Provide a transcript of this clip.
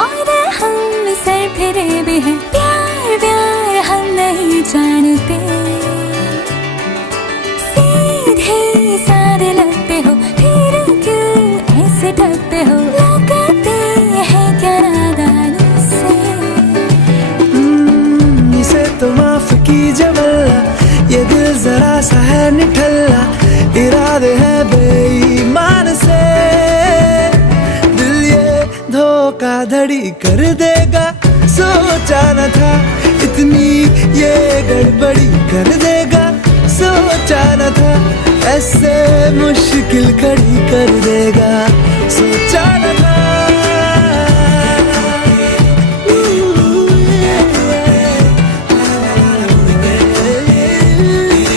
और हम सर फिरे भी हैं। प्यार प्यार हम नहीं जानते, सीधे साधे लगते हो, फिर क्यों ऐसे डरते हो? लगाते हैं क्या नादानों से? इसे तो माफ कीजिए वल्ला, ये दिल जरा सा है निठल्ला, इरादे हैं बेईमान से। दिल ये धोखाधड़ी कर देगा, सोचा न था इतनी ये गड़बड़ी कर देगा, सोचा न था ऐसे मुश्किल खड़ी कर देगा, सोचा न था।